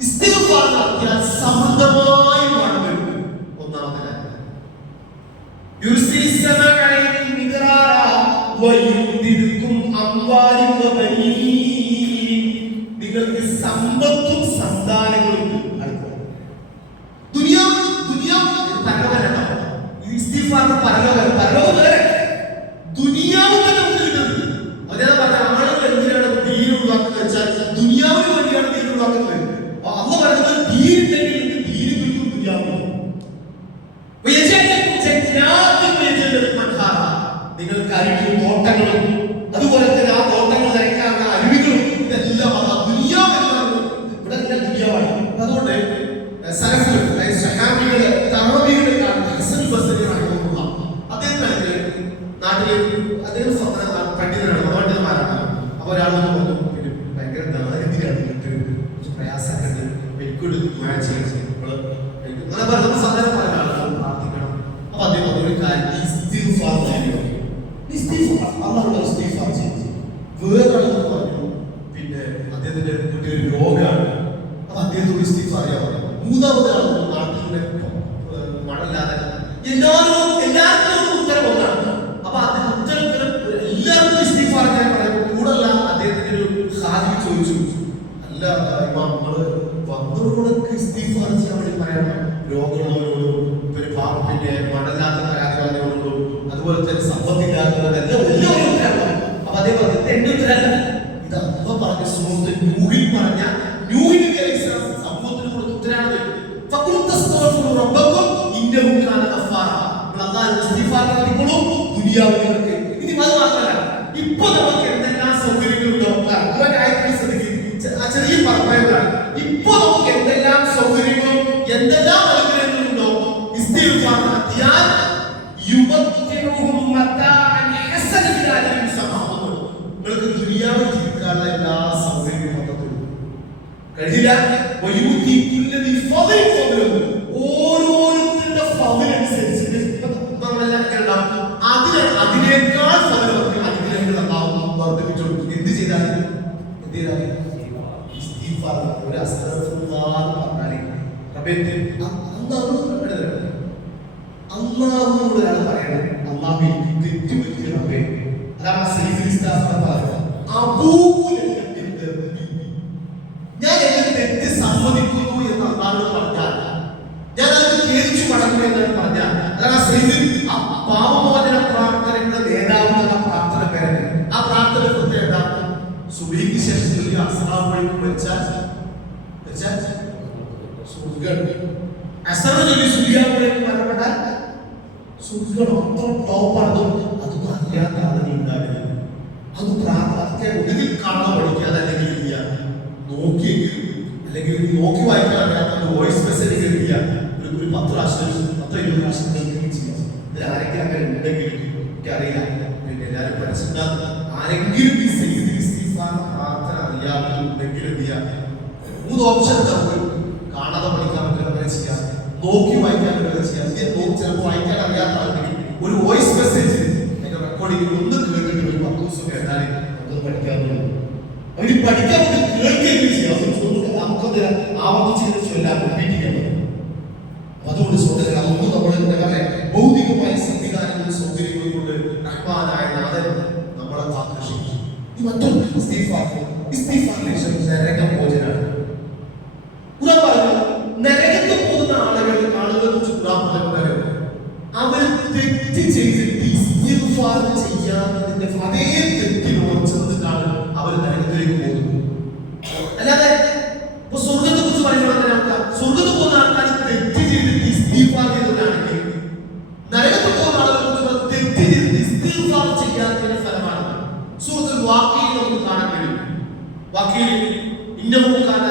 ഇസ്തിഗ്ഫാർ നടത്തിയാൽ സമൃദ്ധമായി മഴ വരും. ഒന്നാമത്തെ കാര്യം യുർസിലി സമാഅ നിങ്ങൾക്ക് സമ്പത്തും സന്താനങ്ങളും ദുനിയാവ് ആളുകൾ എന്തിനാണ് ദീൻ ഒഴിവാക്കുന്നത് വെച്ചാൽ ദുനിയാവിന് വേണ്ടിയാണ് ദീൻ ഒഴിവാക്കുന്നത്. അള്ള പറയുന്നത് ദീനുണ്ടെങ്കിൽ ദീന് കിട്ടും ദുനിയാവ്. നിങ്ങൾക്ക് അരുവിയും തോട്ടങ്ങളും അതുപോലെ തന്നെ ആ തോട്ടങ്ങൾ നയിക്കാനുള്ള അരുവികളും ഇതെല്ലാം ദുനിയാവാണ്. ഇവിടെ എല്ലാം ദുനിയാവാണ്. അതുകൊണ്ട് സഹാബികള് തറാബികളെ കാണുന്ന ഹസൻ ബസ്രി റഹിമഹുള്ള അദ്ദേഹത്തിന് നാട്ടില് അദ്ദേഹം പണ്ഡിതനാണ്, പണ്ഡിതന്മാരാണ്. അപ്പൊ ഒരാൾ പറഞ്ഞു പിന്നെ ഭയങ്കര ദാരിദ്ര്യാണ്, പ്രയാസമൊക്കെ ഉണ്ട്, എനിക്കൊരു സാധാരണ പല ആളുകളും പ്രാർത്ഥിക്കണം. അപ്പൊ അദ്ദേഹം ഒരു കാര്യം വേറൊരാൾ പറഞ്ഞു പിന്നെ അദ്ദേഹത്തിന്റെ കുട്ടിയൊരു രോഗമാണ്, അപ്പൊ അദ്ദേഹത്തോട് ഇസ്തിഗ്ഫാർ ചെയ്യാൻ പറഞ്ഞു. മൂന്നാമത്തെ ആൾ നാട്ടിലെ മഴയില്ലാതെ എല്ലാവർക്കും ഉത്തരം ഒന്നാണ്. അപ്പൊ അദ്ദേഹം ഉത്തരത്തിന് എല്ലാവർക്കും ഇസ്തിഗ്ഫാർ ചെയ്യാൻ പറയുമ്പോൾ കൂടല്ല അദ്ദേഹത്തിന്റെ ഒരു ഖാദിം ചോദിച്ചു, അല്ല ഇമാം നമ്മള് വന്നവരോടൊക്കെ ഇസ്തിഗ്ഫാർ ചെയ്യാൻ വേണ്ടി പറയണം, രോഗമുള്ളവരോടും പിന്നെ പിന്നെ മഴയില്ലാത്ത പരാതികളോടും അതുപോലെ തന്നെ സമ്പത്തില്ലാത്തവരെല്ലാം എല്ലാവരും ഉത്തരവാണ്. അപ്പൊ അതേ പറഞ്ഞ എന്റെ ഉത്തരല്ല, ഇത് അമ്മ പറഞ്ഞ സുഹൃത്ത് നൂഹിൽ പറഞ്ഞ നൂഹ് നബി അലൈഹി സ്വലാം സമൂഹത്തിന് കൊടുത്ത ഉത്തരവാണ്. ഇനി അത് മാത്രമല്ല, ഇപ്പൊ നമുക്ക് എന്തെല്ലാം സൗകര്യങ്ങളുണ്ടോ ചെറിയ പറയുന്നതാണ്. ഇപ്പൊ നമുക്ക് എന്തെല്ലാം സൗകര്യങ്ങളും എന്തെല്ലാം അനുഗ്രഹങ്ങളുണ്ടോ ഇസ്തിഗ്ഫാർ നടത്തിയാൽ നിങ്ങൾക്ക് ദുനിയാവിൽ ജീവിക്കാനുള്ള എല്ലാ സൗകര്യവും കഴിയില്ല. ഓരോരുത്തരുടെ ഫളിനനുസരിച്ച് അതിനേക്കാൾ അനുഗ്രഹങ്ങൾ ഉണ്ടാവും വർദ്ധിപ്പിച്ചോളൂ. എന്ത് ചെയ്താൽ ഒരു അള്ളാഹുവോട് ഒരാൾ പറയണം, അള്ളാഹു തെറ്റ് പറ്റിയ റബ്ബേ, ഞാൻ എന്റെ തെറ്റ് സമ്മതിക്കുന്നു എന്ന് അള്ളാഹുവോട് പറഞ്ഞാൽ, ഞാൻ അത് ഖേദിച്ചു മടങ്ങുന്നു എന്നാണ് പറഞ്ഞാൽ, പാപമോചന പ്രാർത്ഥനയുടെ നേതാവിനുള്ള പ്രാർത്ഥന പേര്. ആ പ്രാർത്ഥന പ്രത്യേകത സുബഹിക്ക് ശേഷം അസ്സലാമു അലൈക്കും വെച്ചാൽ ടോപ്പാണ്. അതൊന്നും അറിയാത്ത ആളുകൾ ഉണ്ടാവില്ല. അത് പ്രാർത്ഥന ഒന്നുകിൽ കാണാൻ പഠിക്കാതെ അല്ലെങ്കിൽ ഇല്ല നോക്കിയെങ്കിലും അല്ലെങ്കിൽ നോക്കി വായിക്കാൻ അറിയാത്ത വോയിസ് മെസ്സേജ് കേൾക്കുക, ഒരു 10 പ്രാവശ്യം 10-20 പ്രാവശ്യം കേൾക്കുകയും ചെയ്യാം. ഇതിൽ ആരെങ്കിലും അങ്ങനെ ഉണ്ടെങ്കിൽ എനിക്കറിയില്ല. പിന്നെ എല്ലാവരും മനസ്സിലാക്കുക, ആരെങ്കിലും ഈ പ്രാർത്ഥന അറിയാത്തവരുണ്ടെങ്കിലും 3 ഓപ്ഷൻ നമുക്ക് കാണാതെ പഠിക്കാൻ പറ്റുന്നവരെ ചെയ്യാം, നോക്കി വായിക്കാൻ പറ്റുന്നത് ചെയ്യാം. ചിലപ്പോൾ വായിക്കാൻ അറിയാത്ത ആൾക്കാർ ഒരു വോയിസ് മെസ്സേജ് അതിന്റെ റെക്കോർഡിംഗ് ഒന്ന് കേട്ടിട്ട് ഒരു 10 ദിവസം കേട്ടാൽ നമുക്ക് പഠിക്കാവുന്നതാണ്. അവർ പഠിക്കാൻ കേൾക്കുകയും ചെയ്യാം. നമുക്കത് ആവർത്തിച്ച് ചൊല്ലാൻ റിപ്പീറ്റ് ചെയ്യാൻ പറ്റും. അതുകൊണ്ട് സുഹൃത്തുക്കളെ, അതൊന്നും നമ്മൾ എന്താ പറയുക, ഭൗതികമായ സംവിധാനങ്ങളും സൗകര്യങ്ങളും കൊണ്ട് റഹ്മാനായ നാഥൻ നമ്മളെ കാത്തുരക്ഷിക്കും. ഈ മറ്റൊരു നരകമോചനാണ്. ഖുർആൻ പറഞ്ഞു, നരകത്തിൽ പോകുന്ന ആളുകളെ കുറിച്ച് ഖുർആൻ പറയുന്നത് അവർ തെറ്റ് ചെയ്തിട്ട് ഇസ്തിഗ്ഫാർ ചെയ്യാത്തതിന്റെ അതേ തെറ്റിൽ ഉറച്ചിട്ടാണ് അവർ നരകത്തിലേക്ക് പോകുന്നത്. അല്ലാതെ ഇപ്പൊ സ്വർഗത്തെ കുറിച്ച് പറയുമ്പോൾ സ്വർഗത്ത് പോകുന്ന ആൾക്കാർ തെറ്റ് ചെയ്തിട്ട് ഇസ്തിഗ്ഫാർ ചെയ്തതാണെങ്കിൽ നരകത്തിൽ പോകുന്ന ആളുകളെ കുറിച്ച് തെറ്റ് ചെയ്തിട്ട് ഇസ്തിഗ്ഫാർ ചെയ്യാത്തതിന്റെ ഫലമാണ് സൂറത്തുൽ വാഖിഅയിൽ നമുക്ക് കാണാൻ കഴിയും. വാഖിഅയിൽ ഇന്നഹു കാന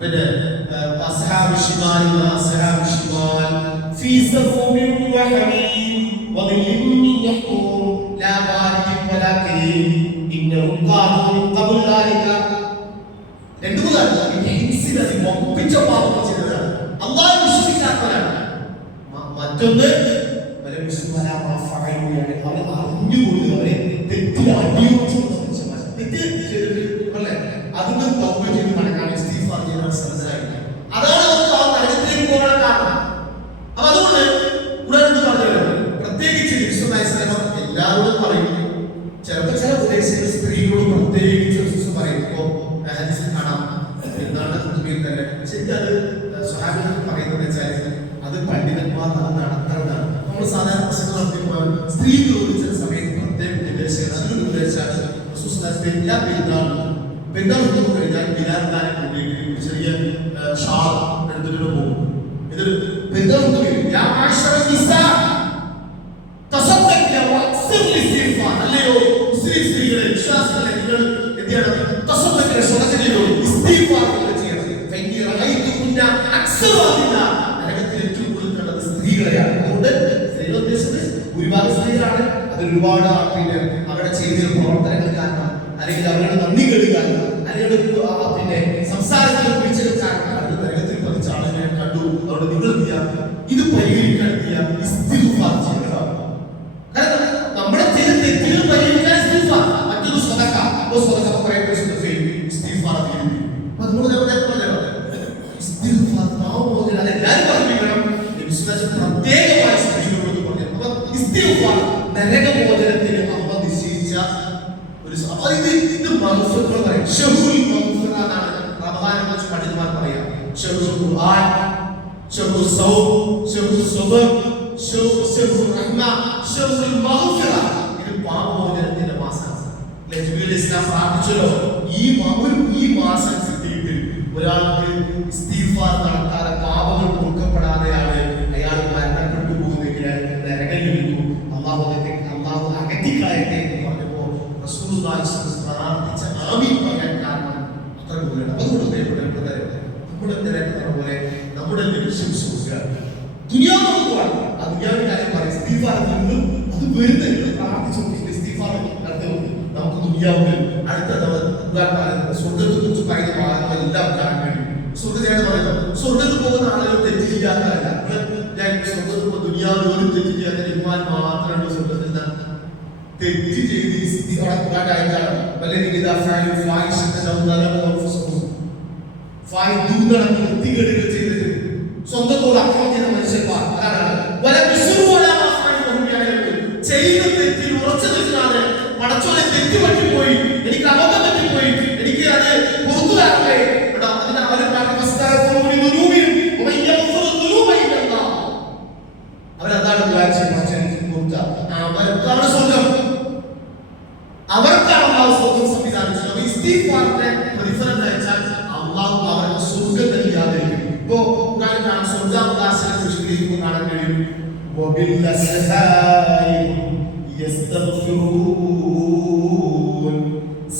പിന്നെ അസ്ഹാബു ശിമാൽ അസ്ഹാബു ശിമാൽ ഫീ സഫൂമിൻ വഹമീം വദില്ലിൻ മിൻ യഹ്കൂം ലാ ബാരിദിൻ വലാ കരീം ഇന്നഹും കാനൂ മിൻ ഖബ്ല ദാലിക. രണ്ടു മൂന്ന് ഹിൻസിലതി ഒപ്പിച്ച പാപങ്ങൾ ചെയ്തവരാണ്, അല്ലാഹു വിശ്വസിക്കാത്തവരാണ്. മറ്റൊന്ന് അവരെ അറിഞ്ഞുകൊണ്ട് അവരെ തെറ്റിൽ അടിയോടിച്ചു തെറ്റ് ചെയ്തിട്ട് അല്ലേ അതിന് തൗബ ചെയ്ത് നടക്കാൻ ഇസ്തിഗ്ഫാർ ചെയ്യാൻ ശ്രമിച്ചായിരുന്നു. അതാണ് നമുക്ക് ആ നരകത്തിലേക്ക് പോകാൻ കാരണം. അപ്പൊ അതുകൊണ്ട് ഉടനെ പറഞ്ഞു, പ്രത്യേകിച്ച് എല്ലാവരോടും പറയും, ചിലപ്പോൾ ചില ഉപദേശങ്ങൾ സ്ത്രീകളോട് പ്രത്യേകിച്ച് പറയും. ഇപ്പോ ഹദീസിൽ കാണാം, എന്താണ് തന്നെ ശരിക്കും അത് സ്വഹാബികൾ പറയുന്നത് വെച്ചാൽ അത് പണ്ഡിതന്മാർ അത് നടത്തുന്നതാണ്. നമ്മൾ സാധാരണ പ്രശ്നങ്ങൾ നടത്തിയപ്പോൾ സ്ത്രീകളോട് ചില സമയത്ത് പ്രത്യേക നിർദ്ദേശങ്ങൾ അതിനൊരു നിർദ്ദേശമാണ് എല്ലാ പെരുന്നാൾ കഴിഞ്ഞാൽ ബിലാൽദാനെ കൊണ്ടുപോയി ചെറിയ ഷാൾ എടുത്തിട്ട് പോകും. ഇത് പെരുന്നാൾ അല്ലയോ മുസ്ലിം സ്ത്രീകളെ, വിശ്വാസികളെ, നിങ്ങൾ എന്ത് ചെയ്യണം? നരകത്തിൽ ഏറ്റവും കൂടുതൽ കണ്ടത് സ്ത്രീകളെയാണ്. അതുകൊണ്ട് സ്ത്രീകൾ ഉദ്ദേശിച്ചത് ഒരുപാട് സ്ത്രീകളാണ്. അതിൽ ഒരുപാട് പിന്നെ അവരുടെ ചെയ്ത പ്രവർത്തനങ്ങൾ കാരണം, അല്ലെങ്കിൽ അവരുടെ നന്ദികൾ കാരണം, അല്ലെങ്കിൽ പിന്നെ സംസാരത്തിൽ പിടിച്ചത് കാരണം നരകത്തിൽ പതിച്ച ആളുകളെ ഞാൻ കണ്ടു. അതുകൊണ്ട് നിങ്ങൾ ഇത് പരിഹരിക്കാൻ ഇസ്തിഗ്ഫാർ ചെയ്യുക. കാരണം നമ്മുടെ ചെയ്ത തെറ്റുകൾ പരിഹരിക്കാൻ ഇസ്തിഗ്ഫാർ. മറ്റൊരു സ്വതക്ക കുറേ പേര് ഇസ്തിഗ്ഫാർ ചെയ്യുന്നു. അതുകൊണ്ട് ഇസ്തിഗ്ഫാർ നാമോചനം അതെല്ലാവരും പഠിപ്പിക്കണം. പ്രത്യേകമായ സ്ത്രീകളോട് പറഞ്ഞു. അപ്പൊ ഇസ്തിഗ്ഫാർ നരകമോചനത്തിന് അമ്മ നിശ്ചയിച്ച ഒരു ഇത് മഗ്ഫിറത്ത് പറയും. ഷഹ്റുൽ മഗ്ഫിറ എന്നാണ് റമദാനെ കുറിച്ച് പണ്ഡിതന്മാർ പറയാം. ഷഹ്റുൽ ഖുർആൻ, ഷഹ്റുൽ സൗം, ഷഹ്റുൽ സബർ, ഷഹ്റുൽ റഹ്മ, ഷഹ്റുൽ മഗ്ഫിറ. ഇത് പാപമോചനത്തിന്റെ മാസമാണ്. ജിബ്രീൽ ഇസ്ലാം പ്രാർത്ഥിച്ചല്ലോ, ഈ മാസം കിട്ടിയിട്ട് ഒരാൾക്ക് ഇസ്തിഗ്ഫാർ നടത്താതെ പാപങ്ങൾ പൊറുക്കപ്പെടാതെയാണ് അയാൾ മരണപ്പെട്ടു പോകുന്നെങ്കിൽ അയാൾക്ക് നരകം ലഭിക്കും, അള്ളാഹു അകറ്റിക്കളയട്ടെ എന്ന് പറഞ്ഞപ്പോ റസൂലുള്ളാഹി പ്രാർത്ഥിച്ച ആമീൻ പറയാൻ കാരണം അത്ര കൂടുതലാണ്. അതുകൊണ്ട് നമ്മുടെ നിരക്കുന്ന പോലെ നമ്മുടെ ലക്ഷ്യം ദുനിയാവ് നോക്കുവാണ്. ആ ദുനിയാവിന്റെ കാര്യം പറയും. ഇസ്തിഗ്ഫാർ അത് വരുന്നില്ല. പ്രാർത്ഥിച്ചു ഇസ്തിഗ്ഫാർ നടത്തുന്നു. നമുക്ക് ദുനിയാവിൽ അടുത്ത സ്വർഗത്തെ കുറിച്ച് പറയുന്ന ഭാഗങ്ങളെല്ലാം കാണാൻ കഴിയും. സ്വർഗജയാണ് പറയുന്നത്, സ്വർഗത്തിൽ പോകുന്ന ആളുകൾ തെറ്റ് ചെയ്യാത്തതല്ല. സ്വർഗത്തിൽ ദുനിയാവിൽ ഒരു തെറ്റ് ചെയ്യാത്ത ഇമാൻ മാത്രമാണ് സ്വർഗത്തിൽ തെറ്റ് ചെയ്ത് വൃത്തികേടുകൾ ചെയ്തിട്ട് സ്വന്തത്തോട് അക്രമം ചെയ്ത മനുഷ്യന്മാർ ചെയ്ത തെറ്റിൽ ഉറച്ചു നിൽക്കാതെ പടച്ചോനെ തെറ്റ് പറ്റിപ്പോയി, എനിക്ക് അബദ്ധം പറ്റിപ്പോയി, എനിക്ക് അത് പുറത്തു തരണ്ടേ, അതിന് അവരെന്താണ് അവർക്കാണ് സ്വർഗം, അവർക്കാണ് അള്ളാഹു സ്വർഗം സംവിധാനിച്ചത്. ഇസ്തിഗ്ഫാറിന്റെ പ്രതിഫലം കഴിച്ചാൽ അള്ളാഹു അവർക്ക് സ്വർഗം നൽകാതെ ഇപ്പോ കാണാൻ സ്വർഗാവകാശത്തെ വിശദീകരിക്കുമ്പോൾ കാണാൻ കഴിയും.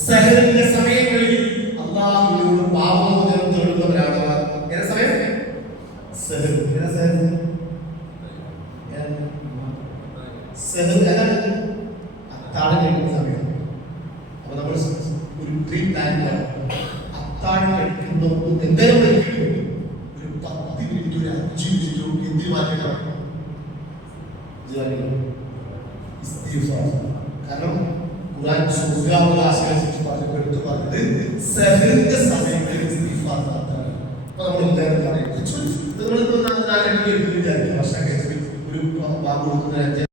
സഹറിന്റെ സമയങ്ങളിൽ അള്ളാഹുവിനോട് പാപമോചനം തേടുന്നവരാണ്. ഏത് സമയം? സഹർ. അത്താഴം കഴിക്കുന്ന സമയം. അപ്പൊ നമ്മൾ ഒരു പ്രീ പ്ലാൻ അത്താഴം കഴിക്കുന്ന നേരം വൈകിട്ട് ഒരു 10 മിനിറ്റ് ഒരു 5 മിനിറ്റോ എന്തിനു മാറ്റണം? കാരണം ഖുർആൻ സ്വർഗ്ഗാവകാശികളെ കുറിച്ച് എടുത്തു പറഞ്ഞത് സഹറിന്റെ സമയങ്ങളിൽ ഇസ്തിഗ്ഫാർ നടത്താനാണ്. അപ്പൊ നമ്മൾ എന്തായാലും പറയും, ഒരു വാക്ക് കൊടുക്കുന്ന